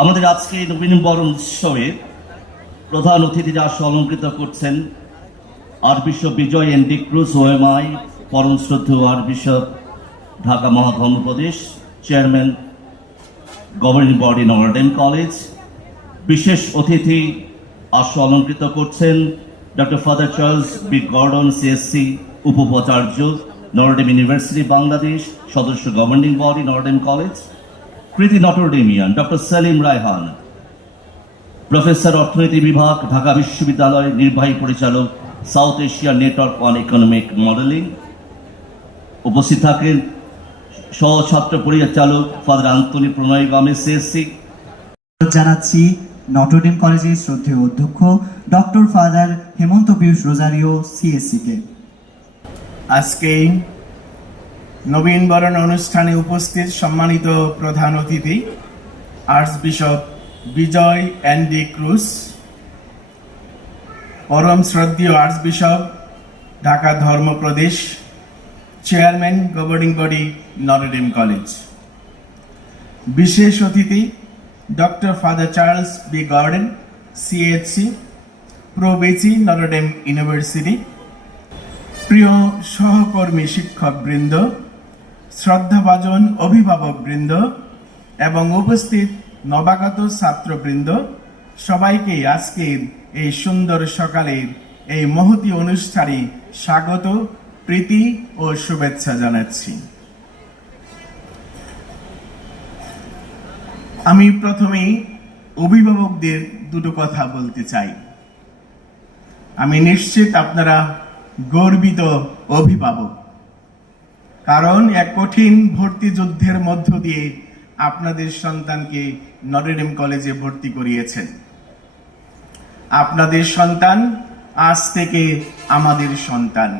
আমাদের আজকে নবীনবরণ উৎসবে প্রধান অতিথিরা অলঙ্কৃত করছেন, আর bishop Bijoy N Cruz, OMI, পরম শ্রদ্ধ আর bishop Dhaka মহাধর্মপ্রদেশ chairman governing body Notre Dame college, বিশেষ অতিথি আশ্ব অলঙ্কৃত করছেন doctor father Charles B Gordon CSC উপোপাচার্য Notre Dame university, Bangladesh, সদস্য governing body Notre Dame college কৃতি Notre Damian doctor Selim Raihan professor অর্থনীতি বিভাগ ঢাকা বিশ্ববিদ্যালয় নির্বাহী পরিচালক South Asia network on economic modelling উপস্থিত থাকেন সহছাত্র পরিচালক ফাদার আন্তনি প্রণয় গামে সিএসসি জানাচ্ছি নটরডেম কলেজের শ্রদ্ধেয় অধ্যক্ষ doctor father Hemanta Piyush Rozario CSC কে আজকে নবীন বরণ অনুষ্ঠানে উপস্থিত সম্মানিত প্রধান অতিথি archbishop Bijoy N D Cruz, পরম শ্রদ্ধীয় archbishop Dhaka ধর্মপ্রদেশ chairman governing body Notre Dame college. বিশেষ অতিথি, doctor father Charles B Gordon CHC প্রোবেচি Notre Dame university. প্রিয় সহকর্মী শিক্ষকবৃন্দ শ্রদ্ধাভাজন অভিভাবকবৃন্দ এবং উপস্থিত নবাগত ছাত্রবৃন্দ, সবাইকে আজকের এই সুন্দর সকালের এই মহতি অনুষ্ঠানে স্বাগত, প্রীতি ও শুভেচ্ছা জানাচ্ছি। আমি প্রথমেই অভিভাবকদের দুটো কথা বলতে চাই। আমি নিশ্চিত আপনারা গর্বিত অভিভাবক। কারণ এক কঠিন ভর্তি যুদ্ধের মধ্য দিয়ে আপনাদের সন্তানকে নরেডেম কলেজে ভর্তি করিয়েছেন। আপনাদের সন্তান আজ থেকে আমাদের সন্তান।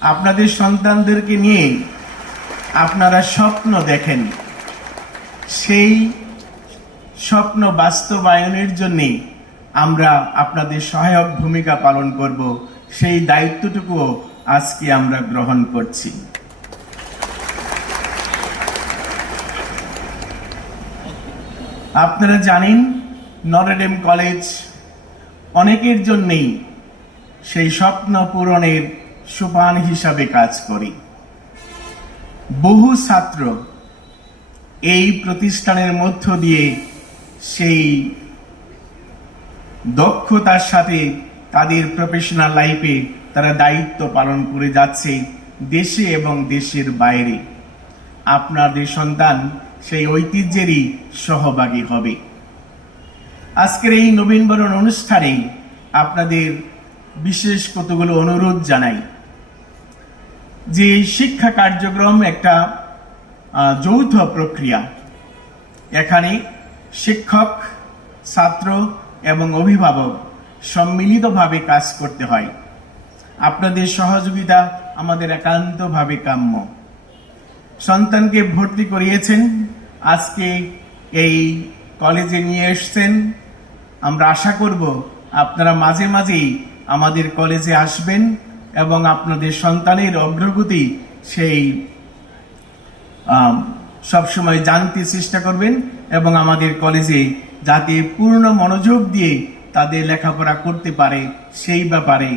আপনাদের সন্তানদেরকে নিয়ে আপনারা স্বপ্ন দেখেন। সেই স্বপ্ন বাস্তবায়নের জন্যে আমরা আপনাদের সহায়ক ভূমিকা পালন করব। সেই দায়িত্বটুকুও আজকে আমরা গ্রহণ করছি। আপনারা জানেন নরেডেম কলেজ অনেকের জন্যেই সেই স্বপ্ন পূরণের সোপান হিসাবে কাজ করে। বহু ছাত্র এই প্রতিষ্ঠানের মধ্য দিয়ে সেই দক্ষতার সাথে তাদের প্রফেশনাল লাইফে তারা দায়িত্ব পালন করে যাচ্ছে দেশে এবং দেশের বাইরে। আপনাদের সন্তান সেই ঐতিহ্যেরই সহভাগী হবে। আজকের এই নবীনবরণ অনুষ্ঠানে আপনাদের বিশেষ কতগুলো অনুরোধ জানাই। যে শিক্ষা কার্যক্রম একটা যৌথ প্রক্রিয়া। এখানে শিক্ষক, ছাত্র এবং অভিভাবক সম্মিলিতভাবে কাজ করতে হয়। আপনাদের সহযোগিতা আমাদের একান্তভাবে কাম্য। সন্তানকে ভর্তি করিয়েছেন। আজকে এই কলেজে নিয়ে এসছেন। আমরা আশা করব আপনারা মাঝে মাঝেই আমাদের কলেজে আসবেন এবং আপনাদের সন্তানের অগ্রগতি সেই সবসময় জানতে চেষ্টা করবেন এবং আমাদের কলেজে যাতে পূর্ণ মনোযোগ দিয়ে তাদের লেখাপড়া করতে পারে, সেই ব্যাপারে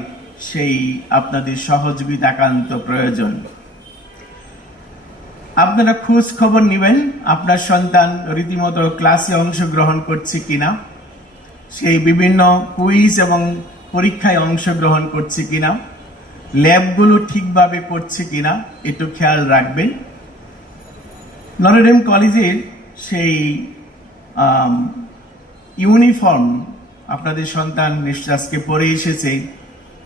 সেই আপনাদের সহযোগিতা একান্ত প্রয়োজন। আপনারা খোঁজ খবর নেবেন আপনার সন্তান রীতিমতো ক্লাসে অংশগ্রহণ করছে কিনা সেই বিভিন্ন কুইজ এবং পরীক্ষায় অংশগ্রহণ করছে কিনা, ল্যাবগুলো ঠিকভাবে করছে কিনা একটু খেয়াল রাখবেন। নরডেম কলেজের সেই ইউনিফর্ম আপনাদের সন্তান আজকে পরে এসেছে।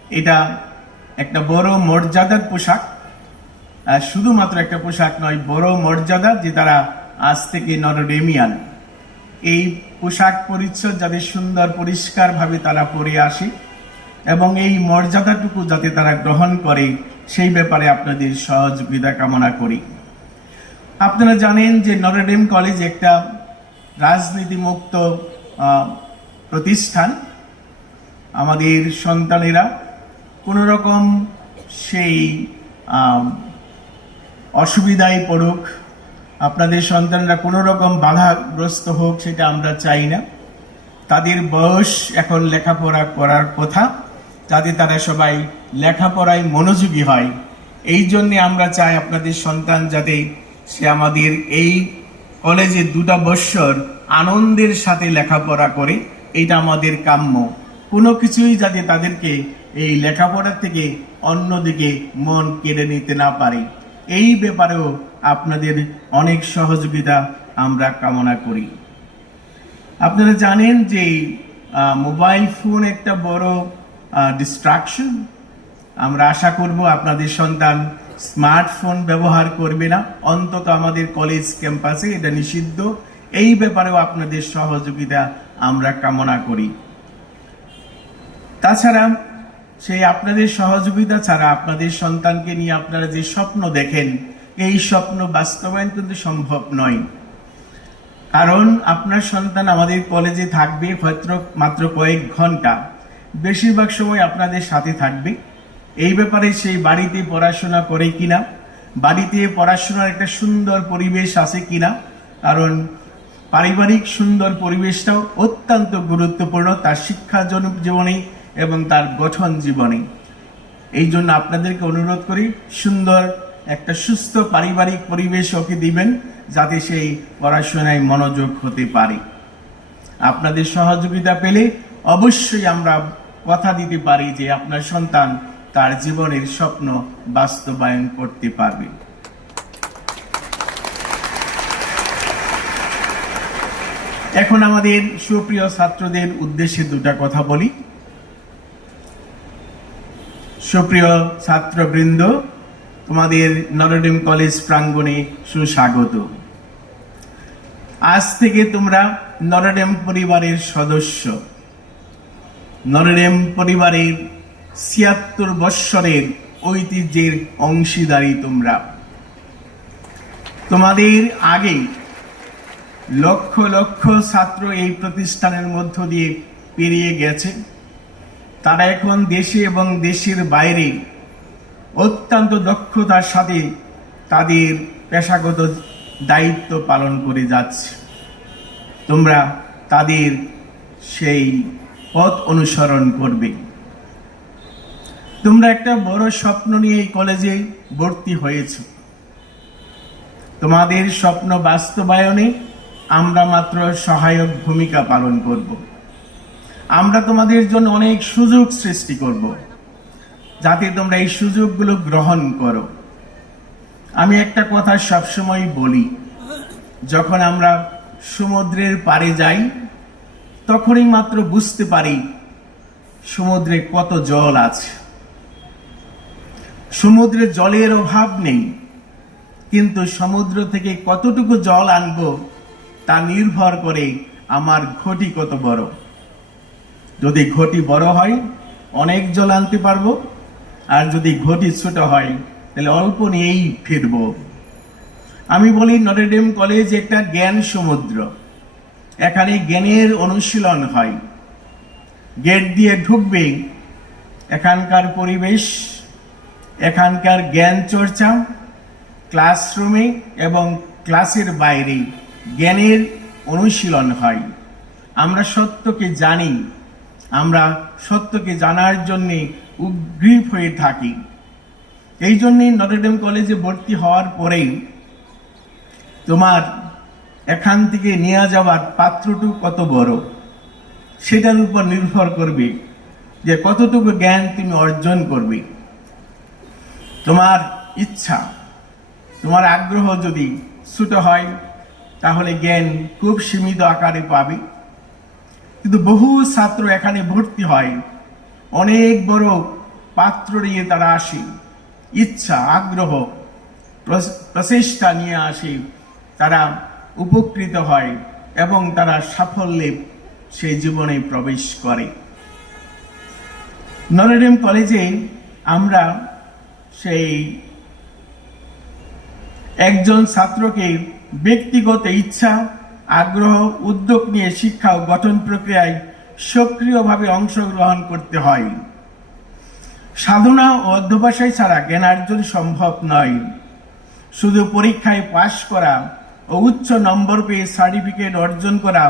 এটা একটা বড় মর্যাদার পোশাক। শুধুমাত্র একটা পোশাক নয়, বড় মর্যাদা যে তারা আজ থেকে নরডেমিয়ান। এই পোশাক পরিচ্ছদ যাতে সুন্দর, পরিষ্কারভাবে তারা পরে আসে এবং এই মর্যাদাটুকু যাতে তারা গ্রহণ করে, সেই ব্যাপারে আপনাদের সহযোগিতা কামনা করি। আপনারা জানেন যে নরডেম কলেজ একটা রাজনীতিমুক্ত প্রতিষ্ঠান। আমাদের সন্তানেরা কোনো রকম সেই অসুবিধায় পড়ুক, আপনাদের সন্তানরা কোনো রকম বাধাগ্রস্ত হোক সেটা আমরা চাই না। তাদের বয়স এখন লেখাপড়া করার কথা, যাতে তারা সবাই লেখাপড়ায় মনোযোগী হয়। এই জন্যে আমরা চাই আপনাদের সন্তান যাতে সে আমাদের এই কলেজে দুটা বৎসর আনন্দের সাথে লেখাপড়া করে, এটা আমাদের কাম্য। কোনো কিছুই যাতে তাদেরকে এই লেখাপড়া থেকে অন্যদিকে মন কেড়ে নিতে না পারে। এই ব্যাপারেও আপনাদের অনেক সহযোগিতা আমরা কামনা করি। আপনারা জানেন যে মোবাইল ফোন একটা বড় ডিস্ট্রাকশন আমরা আশা করব আপনাদের সন্তান স্মার্টফোন ব্যবহার করবে না। অন্তত আমাদের কলেজ ক্যাম্পাসে এটা নিষিদ্ধ। এই ব্যাপারেও আপনাদের সহযোগিতা আমরা কামনা করি। তাছাড়া সেই আপনাদের সহযোগিতা ছাড়া আপনাদের সন্তানকে নিয়ে আপনারা যে স্বপ্ন দেখেন, এই স্বপ্ন বাস্তবায়ন কিন্তু সম্ভব নয়। কারণ আপনার সন্তান আমাদের কলেজে থাকবে হয়তো মাত্র কয়েক ঘণ্টা। বেশিরভাগ সময় আপনাদের সাথে থাকবে। এই ব্যাপারে সেই বাড়িতে পড়াশোনা করে কিনা, বাড়িতে পড়াশোনার একটা সুন্দর পরিবেশ আছে কিনা, কারণ পারিবারিক সুন্দর পরিবেশটাও অত্যন্ত গুরুত্বপূর্ণ। তার শিক্ষাজনক জীবনে এবং তার গঠন জীবনে। এই জন্য আপনাদেরকে অনুরোধ করি, সুন্দর একটা সুস্থ পারিবারিক পরিবেশ ওকে দিবেন, যাতে সেই পড়াশোনায় মনোযোগ হতে পারে। আপনাদের সহযোগিতা পেলে অবশ্যই আমরা কথা দিতে পারি যে আপনার সন্তান তার জীবনের স্বপ্ন বাস্তবায়ন করতে পারবে। এখন আমাদের সুপ্রিয় ছাত্রদের উদ্দেশ্যে দুটা কথা বলি। সুপ্রিয় ছাত্রবৃন্দ, তোমাদের নরডেম কলেজ প্রাঙ্গণে সুস্বাগত। আজ থেকে তোমরা নরডেম পরিবারের সদস্য। নরডেম পরিবারের ছিয়াত্তর বৎসরের ঐতিহ্যের অংশীদারি তোমরা। তোমাদের আগে লক্ষ লক্ষ ছাত্র এই প্রতিষ্ঠানের মধ্য দিয়ে পেরিয়ে গেছে। তারা এখন দেশে এবং দেশের বাইরে অত্যন্ত দক্ষতার সাথে তাদের পেশাগত দায়িত্ব পালন করে যাচ্ছে। তোমরা তাদের সেই পথ অনুসরণ করবে। তোমরা একটা বড় স্বপ্ন নিয়ে এই কলেজে ভর্তি হয়েছ। তোমাদের স্বপ্ন বাস্তবায়নে আমরা মাত্র সহায়ক ভূমিকা পালন করব। আমরা তোমাদের জন্য অনেক সুযোগ সৃষ্টি করব। যাতে তোমরা এই সুযোগগুলো গ্রহণ করো। আমি একটা কথা সবসময় বলি, যখন আমরা সমুদ্রের পাড়ে যাই, তখনই মাত্র বুঝতে পারি সমুদ্রে কত জল আছে। সমুদ্রে জলের অভাব নেই, কিন্তু সমুদ্র থেকে কতটুকু জল আনব, তা নির্ভর করে আমার ঘটি কত বড়। যদি ঘটি বড় হয়, অনেক জল আনতে পারব। আর যদি ঘটি ছোট হয়, তাহলে অল্প নিয়েই ফিরবো। আমি বলি নটেডেম কলেজ একটা জ্ঞান সমুদ্র। এখানে জ্ঞানের অনুশীলন হয়। গেট দিয়ে ঢুকবে, এখানকার পরিবেশ, এখানকার জ্ঞান চর্চা ক্লাসরুমে এবং ক্লাসের বাইরে জ্ঞানের অনুশীলন হয়। আমরা সত্যকে জানি আমরা সত্যকে জানার জন্যে উদ্গ্রীব হয়ে থাকি। এই জন্যই নটরডেম কলেজে ভর্তি হওয়ার পরেই তোমার এখান থেকে নিয়ে যাওয়ার পাত্রটু কত বড়? সেটার উপর নির্ভর করবে যে কতটুকু জ্ঞান তুমি অর্জন করবে। তোমার ইচ্ছা, তোমার আগ্রহ যদি ছোট হয়, তাহলে জ্ঞান খুব সীমিত আকারে পাবে। কিন্তু বহু ছাত্র এখানে ভর্তি হয়। অনেক বড় পাত্র নিয়ে তারা আসে। ইচ্ছা, আগ্রহ প্রচেষ্টা নিয়ে আসে। তারা উপকৃত হয় এবং তারা সাফল্যে সেই জীবনে প্রবেশ করে। নরেডেম কলেজে আমরা সেই একজন ছাত্রকে ব্যক্তিগত ইচ্ছা আগ্রহ, উদ্যোগ নিয়ে শিক্ষা ও গঠন প্রক্রিয়ায় সক্রিয়ভাবে অংশগ্রহণ করতে হয়। সাধনা ও অধ্যবসায় ছাড়া জ্ঞানার্জন সম্ভব নয়। শুধু পরীক্ষায় পাশ করা ও উচ্চ নম্বর পেয়ে সার্টিফিকেট অর্জন করা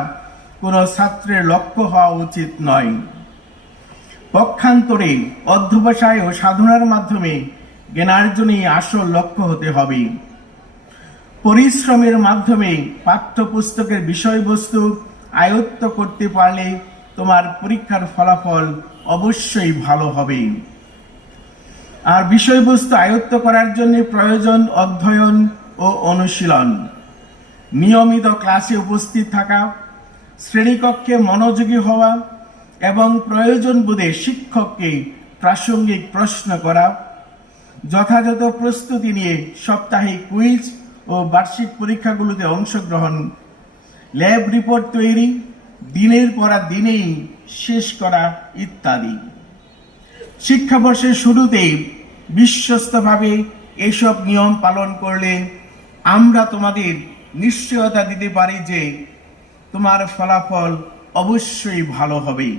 কোনো ছাত্রের লক্ষ্য হওয়া উচিত নয়। পক্ষান্তরে অধ্যবসায় ও সাধনার মাধ্যমে জ্ঞানার্জনই আসল লক্ষ্য হতে হবে। পরিশ্রমের মাধ্যমে পাঠ্যপুস্তকের বিষয়বস্তু আয়ত্ত করতে পারলে তোমার পরীক্ষার ফলাফল অবশ্যই ভালো হবে। আর বিষয়বস্তু আয়ত্ত করার জন্য প্রয়োজন অধ্যয়ন ও অনুশীলন। নিয়মিত ক্লাসে উপস্থিত থাকা, শ্রেণীকক্ষে মনোযোগী হওয়া এবং প্রয়োজন বোধে শিক্ষককে প্রাসঙ্গিক প্রশ্ন করা, যথাযথ প্রস্তুতি নিয়ে সপ্তাহে কুইজ ও বার্ষিক পরীক্ষাগুলোতে অংশগ্রহণ, ল্যাব রিপোর্ট তৈরি, দিনের পর দিনেই শেষ করা ইত্যাদি। শিক্ষাবর্ষের শুরুতেই বিশ্বস্তভাবে এসব নিয়ম পালন করলে আমরা তোমাদের নিশ্চয়তা দিতে পারি যে তোমার ফলাফল অবশ্যই ভালো হবে।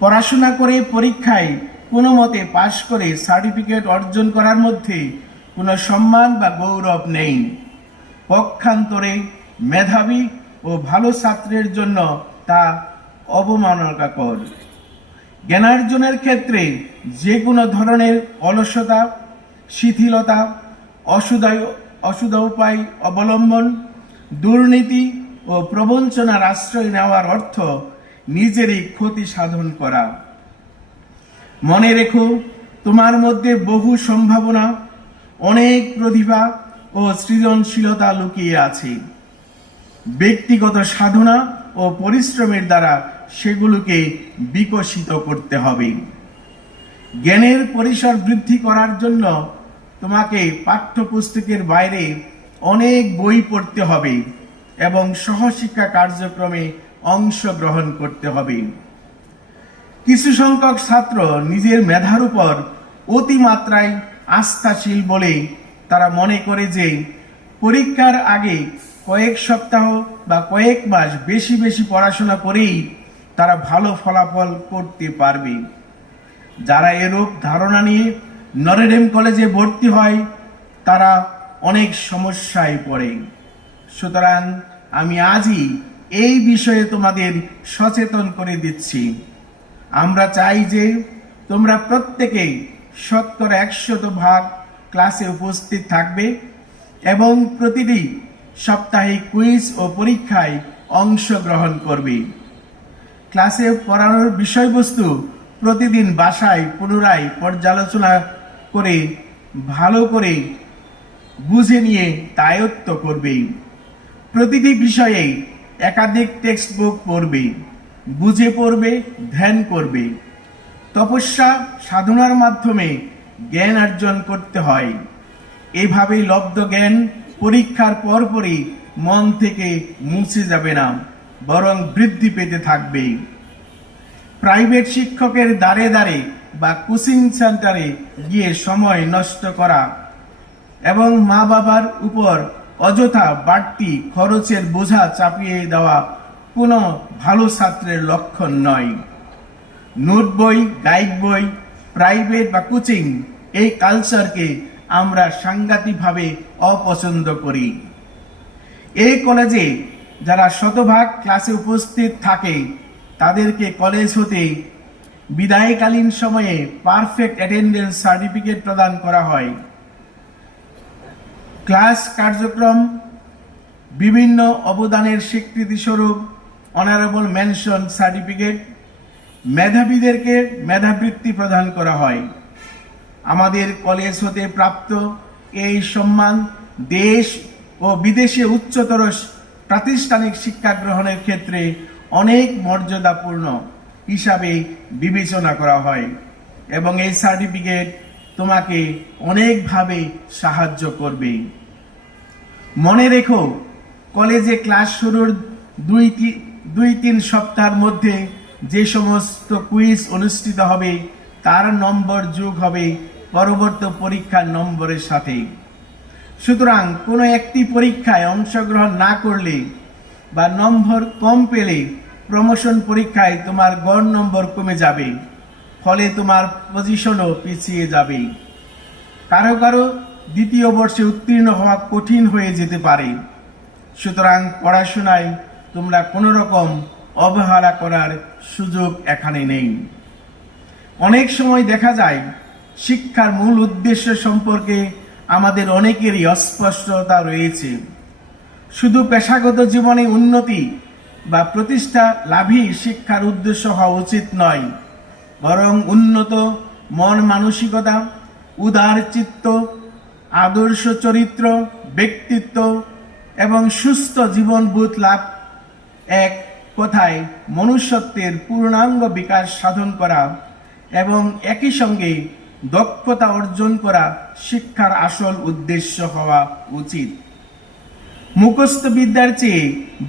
পড়াশোনা করে পরীক্ষায় কোনো মতে পাশ করে সার্টিফিকেট অর্জন করার মধ্যে কোনো সম্মান বা গৌরব নেই। পক্ষান্তরে মেধাবী ও ভালো ছাত্রের জন্য তা অবমাননাকর। জ্ঞানার্জনের ক্ষেত্রে যে কোনো ধরনের অলসতা, শিথিলতা, অসুদায় অসুদোপায় অবলম্বন, দুর্নীতি ও প্রবঞ্চনার আশ্রয় নেওয়ার অর্থ নিজেরই ক্ষতি সাধন করা। মনে রেখো, তোমার মধ্যে বহু সম্ভাবনা অনেক প্রতিভা ও সৃজনশীলতা লুকিয়ে আছে। ব্যক্তিগত সাধনা ও পরিশ্রমের দ্বারা সেগুলোকে বিকশিত করতে হবে। জ্ঞানের পরিসর বৃদ্ধি করার জন্য তোমাকে পাঠ্যপুস্তকের বাইরে অনেক বই পড়তে হবে এবং সহশিক্ষা কার্যক্রমে অংশগ্রহণ করতে হবে। কিছু সংখ্যক ছাত্র নিজের মেধার উপর অতিমাত্রায় আস্থাশীল বলে তারা মনে করে যে পরীক্ষার আগে কয়েক সপ্তাহ বা কয়েক মাস বেশি বেশি পড়াশোনা করেই তারা ভালো ফলাফল করতে পারবে। যারা এরূপ ধারণা নিয়ে নরেডেম কলেজে ভর্তি হয়, তারা অনেক সমস্যায় পড়ে। সুতরাং আমি আজই এই বিষয়ে তোমাদের সচেতন করে দিচ্ছি। আমরা চাই যে তোমরা প্রত্যেকে শতকরা একশত ভাগ ক্লাসে উপস্থিত থাকবে এবং প্রতিটি সপ্তাহে কুইজ ও পরীক্ষায় অংশগ্রহণ করবে। ক্লাসে পড়ানোর বিষয়বস্তু প্রতিদিন বাসায় পুনরায় পর্যালোচনা করে, ভালো করে বুঝে নিয়ে দায়ত্ব করবে। প্রতিটি বিষয়ে একাধিক টেক্সট বুক পড়বে, বুঝে পড়বে, ধ্যান করবে। তপস্যা সাধনার মাধ্যমে জ্ঞান অর্জন করতে হয়। এভাবেই লব্ধ জ্ঞান পরীক্ষার পরপরই মন থেকে মুছে যাবে না, বরং বৃদ্ধি পেতে থাকবে। প্রাইভেট শিক্ষকের দ্বারে দ্বারে বা কোচিং সেন্টারে গিয়ে সময় নষ্ট করা এবং মা বাবার উপর অযথা বাড়তি খরচের বোঝা চাপিয়ে দেওয়া কোনো ভালো ছাত্রের লক্ষণ নয়। নোট বই, গাইড বই, প্রাইভেট বা কোচিং, এই কালচারকে আমরা সাংঘাতিকভাবে অপছন্দ করি। এই কলেজে যারা শতভাগ ক্লাসে উপস্থিত থাকে, তাদেরকে কলেজ হতে বিদায়কালীন সময়ে পারফেক্ট অ্যাটেন্ডেন্স সার্টিফিকেট প্রদান করা হয়। ক্লাস কার্যক্রম বিভিন্ন অবদানের স্বীকৃতিস্বরূপ অনারেবল মেনশন সার্টিফিকেট মেধাবীদেরকে মেধাবৃত্তি প্রদান করা হয়। আমাদের কলেজ হতে প্রাপ্ত এই সম্মান দেশ ও বিদেশে উচ্চতর প্রাতিষ্ঠানিক শিক্ষা গ্রহণের ক্ষেত্রে অনেক মর্যাদাপূর্ণ হিসাবে বিবেচনা করা হয় এবং এই সার্টিফিকেট তোমাকে অনেকভাবে সাহায্য করবে। মনে রেখো, কলেজে ক্লাস শুরুর দুই দুই তিন সপ্তাহের মধ্যে যে সমস্ত কুইজ অনুষ্ঠিত হবে, তার নম্বর যোগ হবে পরবর্তী পরীক্ষার নম্বরের সাথে। সুতরাং কোনো একটি পরীক্ষায় অংশগ্রহণ না করলে বা নম্বর কম পেলে প্রমোশন পরীক্ষায় তোমার গড় নম্বর কমে যাবে, ফলে তোমার পজিশনও পিছিয়ে যাবে। কারও কারও দ্বিতীয় বর্ষে উত্তীর্ণ হওয়া কঠিন হয়ে যেতে পারে। সুতরাং পড়াশোনায় তোমরা কোনো রকম অবহেলা করার সুযোগ এখানে নেই। অনেক সময় দেখা যায়, শিক্ষার মূল উদ্দেশ্য সম্পর্কে আমাদের অনেকেরই অস্পষ্টতা রয়েছে। শুধু পেশাগত জীবনে উন্নতি বা প্রতিষ্ঠা লাভই শিক্ষার উদ্দেশ্য হওয়া উচিত নয়, বরং উন্নত মন মানসিকতা, উদার চিত্ত, আদর্শ চরিত্র, ব্যক্তিত্ব এবং সুস্থ জীবনবোধ লাভ এক কথায় মনুষ্যত্বের পূর্ণাঙ্গ বিকাশ সাধন করা এবং একই সঙ্গে দক্ষতা অর্জন করা শিক্ষার আসল উদ্দেশ্য হওয়া উচিত। মুখস্থ বিদ্যার চেয়ে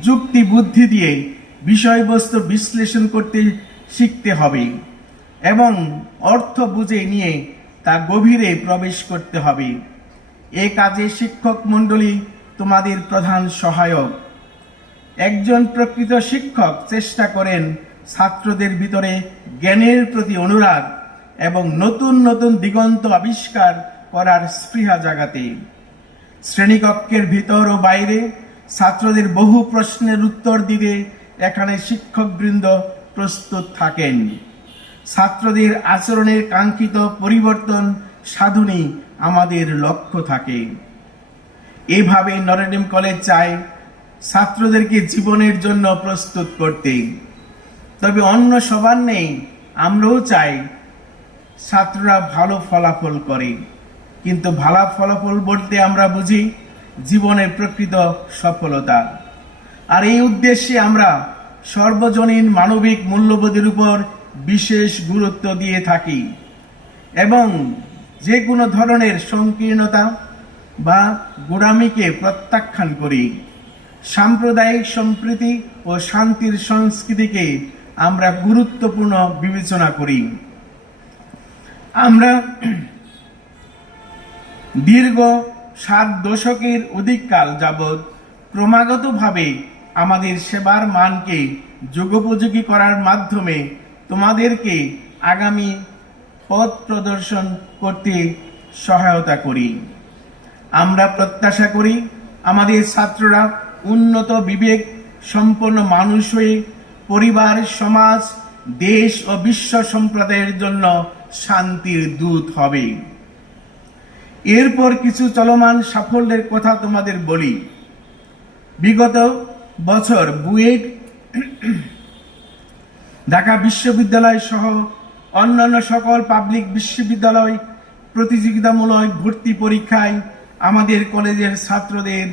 যুক্তি বুদ্ধি দিয়ে বিষয়বস্তু বিশ্লেষণ করতে শিখতে হবে এবং অর্থ বুঝে নিয়ে তা গভীরে প্রবেশ করতে হবে। এ কাজে শিক্ষক মণ্ডলী তোমাদের প্রধান সহায়ক। একজন প্রকৃত শিক্ষক চেষ্টা করেন ছাত্রদের ভিতরে জ্ঞানের প্রতি অনুরাগ এবং নতুন নতুন দিগন্ত আবিষ্কার করার স্পৃহা জাগাতে। শ্রেণীকক্ষের ভিতর ও বাইরে ছাত্রদের বহু প্রশ্নের উত্তর দিতে এখানে শিক্ষকবৃন্দ প্রস্তুত থাকেন। ছাত্রদের আচরণের কাঙ্ক্ষিত পরিবর্তন সাধনই আমাদের লক্ষ্য থাকে। এভাবে নরেডিম কলেজ চায় ছাত্রদেরকে জীবনের জন্য প্রস্তুত করতে তবে অন্য সবার নেই, আমরাও চাই ছাত্ররা ভালো ফলাফল করে। কিন্তু ভালো ফলাফল বলতে আমরা বুঝি জীবনের প্রকৃত সফলতা। আর এই উদ্দেশ্যে আমরা সর্বজনীন মানবিক মূল্যবোধের উপর বিশেষ গুরুত্ব দিয়ে থাকি। এবং যে কোনো ধরনের সংকীর্ণতা বা গোড়ামিকে প্রত্যাখ্যান করি। সাম্প্রদায়িক সম্প্রীতি ও শান্তির সংস্কৃতিকে আমরা গুরুত্বপূর্ণ বিবেচনা করি। আমরা দীর্ঘ সাত দশকের অধিককাল যাবৎ ক্রমাগতভাবে আমাদের সেবার মানকে যুগোপযোগী করার মাধ্যমে তোমাদেরকে আগামী পথ প্রদর্শন করতে সহায়তা করি। আমরা প্রত্যাশা করি, আমাদের ছাত্ররা উন্নত বিবেক সম্পন্ন মানুষ হয়ে পরিবার, সমাজ, দেশ ও বিশ্ব সম্প্রদায়ের জন্য শান্তির দূত হবে। এরপর কিছু চলমান সাফল্যের কথা তোমাদের বলি। বিগত বছর বুয়েট, ঢাকা বিশ্ববিদ্যালয় সহ অন্যান্য সকল পাবলিক বিশ্ববিদ্যালয় প্রতিযোগিতামূলক ভর্তি পরীক্ষায় আমাদের কলেজের ছাত্রদের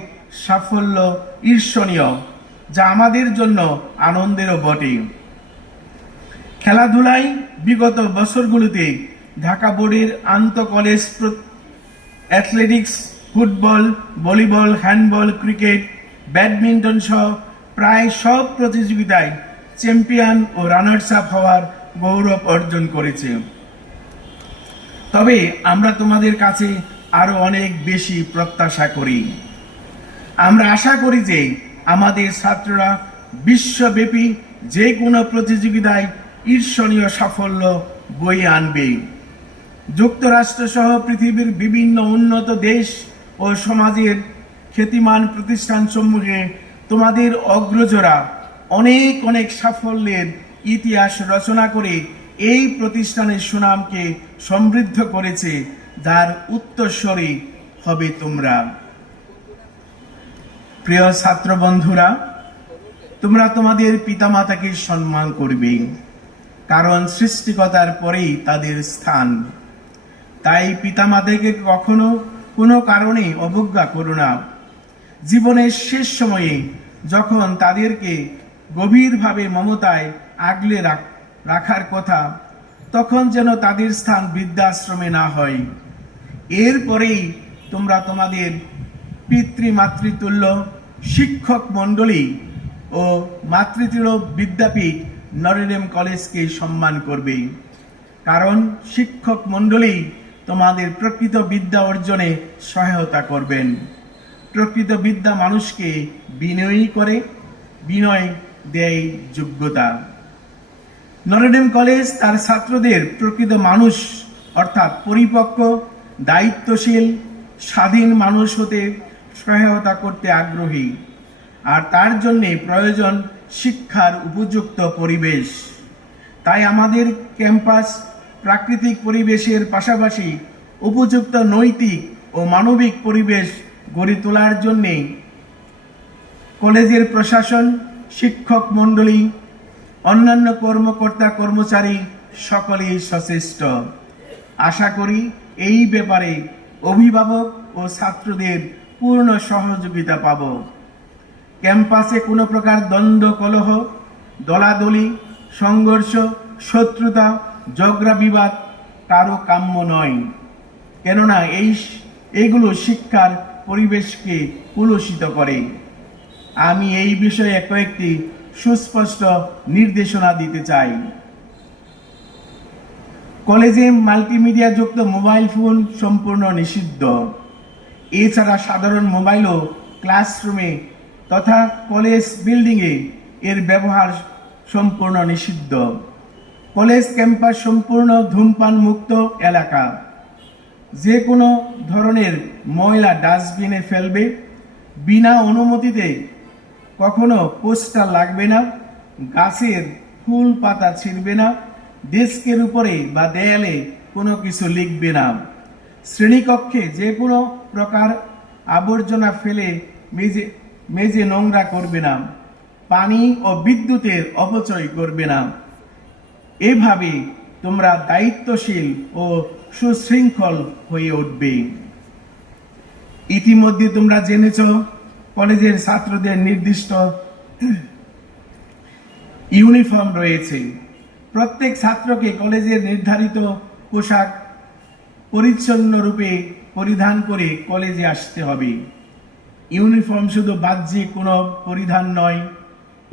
সাফল্য ঈর্ষণীয়, যা আমাদের জন্য আনন্দেরও বটে। খেলাধুলায় বিগত বছরগুলোতে ঢাকা বোর্ডের আন্ত college athletics football, volleyball, handball, cricket, badminton সহ প্রায় সব প্রতিযোগিতায় চ্যাম্পিয়ন ও রানার্স আপ হওয়ার গৌরব অর্জন করেছে। তবে আমরা তোমাদের কাছে আরও অনেক বেশি প্রত্যাশা করি। আমরা আশা করি যে আমাদের ছাত্ররা বিশ্বব্যাপী যে কোনো প্রতিযোগিতায় ঈর্ষণীয় সাফল্য বয়ে আনবে। যুক্তরাষ্ট্র সহ পৃথিবীর বিভিন্ন উন্নত দেশ ও সমাজের খ্যাতিমান প্রতিষ্ঠান সমূহে তোমাদের অগ্রজরা অনেক অনেক সাফল্যের ইতিহাস রচনা করে এই প্রতিষ্ঠানের সুনামকে সমৃদ্ধ করেছে, যার উত্তরস্বরী হবে তোমরা। প্রিয় ছাত্র বন্ধুরা, তোমরা তোমাদের পিতামাতাকে সম্মান করবে, কারণ সৃষ্টিকতার পরেই তাদের স্থান। তাই পিতামাতাকে কখনো কোনো কারণে অবজ্ঞা করো না। জীবনের শেষ সময়ে যখন তাদেরকে গভীরভাবে মমতায় আগলে রাখার কথা, তখন যেন তাদের স্থান বৃদ্ধাশ্রমে না হয়। এরপরেই তোমরা তোমাদের পিতৃমাতৃতুল্য শিক্ষক মণ্ডলী ও মাতৃতুল্য বিদ্যাপীঠ নরেডেম কলেজকে সম্মান করবে। কারণ শিক্ষক মণ্ডলী তোমাদের প্রকৃত বিদ্যা অর্জনে সহায়তা করবেন। প্রকৃত বিদ্যা মানুষকে বিনয়ী করে, বিনয় দেয় যোগ্যতা। নরেডেম কলেজ তার ছাত্রদের প্রকৃত মানুষ, অর্থাৎ পরিপক্ক, দায়িত্বশীল, স্বাধীন মানুষ হতে সহায়তা করতে আগ্রহী। আর তার জন্যে প্রয়োজন শিক্ষার উপযুক্ত পরিবেশ। তাই আমাদের ক্যাম্পাস প্রাকৃতিক পরিবেশের পাশাপাশি উপযুক্ত নৈতিক ও মানবিক পরিবেশ গড়ে তোলার জন্যে কলেজের প্রশাসন, শিক্ষক মণ্ডলী, অন্যান্য কর্মকর্তা কর্মচারী সকলেই সচেষ্ট। আশা করি এই ব্যাপারে অভিভাবক ও ছাত্রদের পূর্ণ সহযোগিতা পাব। ক্যাম্পাসে কোনো প্রকার দ্বন্দ্ব, কলহ, দলাদলি, সংঘর্ষ, শত্রুতা, ঝগড়া, বিবাদ কারও কাম্য নয়। কেননা এই এগুলো শিক্ষার পরিবেশকে কুলসিত করে। আমি এই বিষয়ে কয়েকটি সুস্পষ্ট নির্দেশনা দিতে চাই। কলেজে মাল্টিমিডিয়া যুক্ত মোবাইল ফোন সম্পূর্ণ নিষিদ্ধ। এছাড়া সাধারণ মোবাইলও ক্লাসরুমে তথা কলেজ বিল্ডিংয়ে এর ব্যবহার সম্পূর্ণ নিষিদ্ধ। কলেজ ক্যাম্পাস সম্পূর্ণ ধূমপান মুক্ত এলাকা। যে কোনো ধরনের ময়লা ডাস্টবিনে ফেলবে, বিনা অনুমতিতে কখনো পোস্টার লাগবে না, গাছের ফুল পাতা ছিঁড়বে না, ডেস্কের উপরে বা দেয়ালে কোনো কিছু লিখবে না। শ্রেণীকক্ষে যে কোনো প্রকার আবর্জনা ফেলে মেজে মেজে নোংরা করবে না। পানি ও বিদ্যুতের অপচয় করবে না। এভাবে তোমরা দায়িত্বশীল ও সুশৃঙ্খল হয়ে উঠবে। ইতিমধ্যে তোমরা জেনেছ, কলেজের ছাত্রদের নির্দিষ্ট ইউনিফর্ম রয়েছে। প্রত্যেক ছাত্রকে কলেজের নির্ধারিত পোশাক পরিচ্ছন্ন রূপে পরিধান করে কলেজে আসতে হবে। ইউনিফর্ম শুধু বাহ্যিক কোনো পরিধান নয়,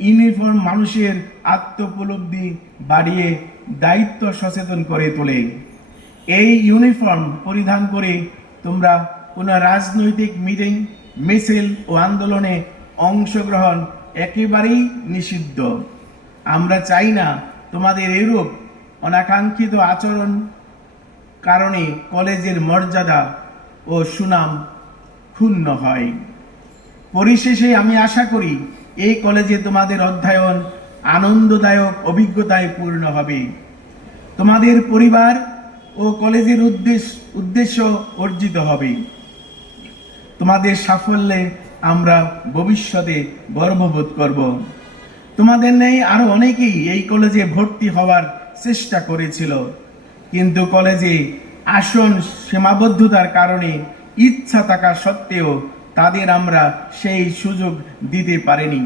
ইউনিফর্ম মানুষের আত্মপলব্ধি বাড়িয়ে দায়িত্ব সচেতন করে তোলে। এই ইউনিফর্ম পরিধান করে তোমরা কোনো রাজনৈতিক মিটিং, মিছিল ও আন্দোলনে অংশগ্রহণ একেবারেই নিষিদ্ধ। আমরা চাই না তোমাদের এরূপ অনাকাঙ্ক্ষিত আচরণ কারণে কলেজের মর্যাদা ও সুনাম ক্ষুণ্ণ হয়। পরিশেষে আমি আশা করি, এই কলেজে তোমাদের অধ্যয়ন আনন্দদায়ক, অভিজ্ঞতায় পূর্ণ হবে। তোমাদের পরিবার ও কলেজের উদ্দেশ্য উদ্দেশ্য অর্জিত হবে। তোমাদের সাফল্যে আমরা ভবিষ্যতে গর্ববোধ করব। তোমাদের নেই আরও অনেকেই এই কলেজে ভর্তি হওয়ার চেষ্টা করেছিল, কিন্তু কলেজে আসন সীমাবদ্ধতার কারণে ইচ্ছা থাকা সত্ত্বেও তাদের আমরা সেই সুযোগ দিতে পারিনি।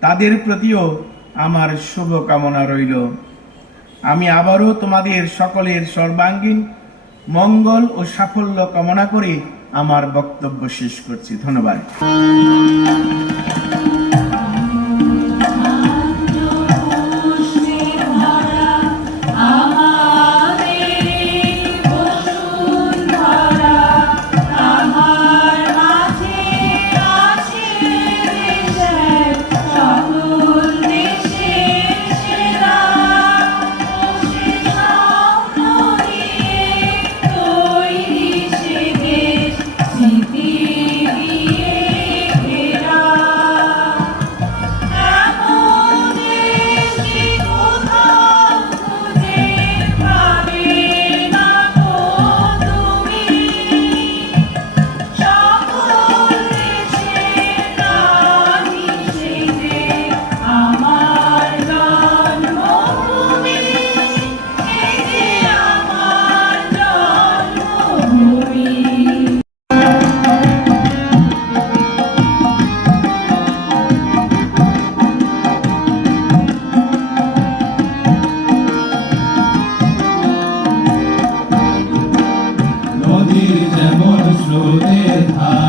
তাদের প্রতিও আমার শুভকামনা রইল। আমি আবারও তোমাদের সকলের সর্বাঙ্গীন মঙ্গল ও সাফল্য কামনা করে আমার বক্তব্য শেষ করছি। ধন্যবাদ। নদীর যেমন স্রোতের ধার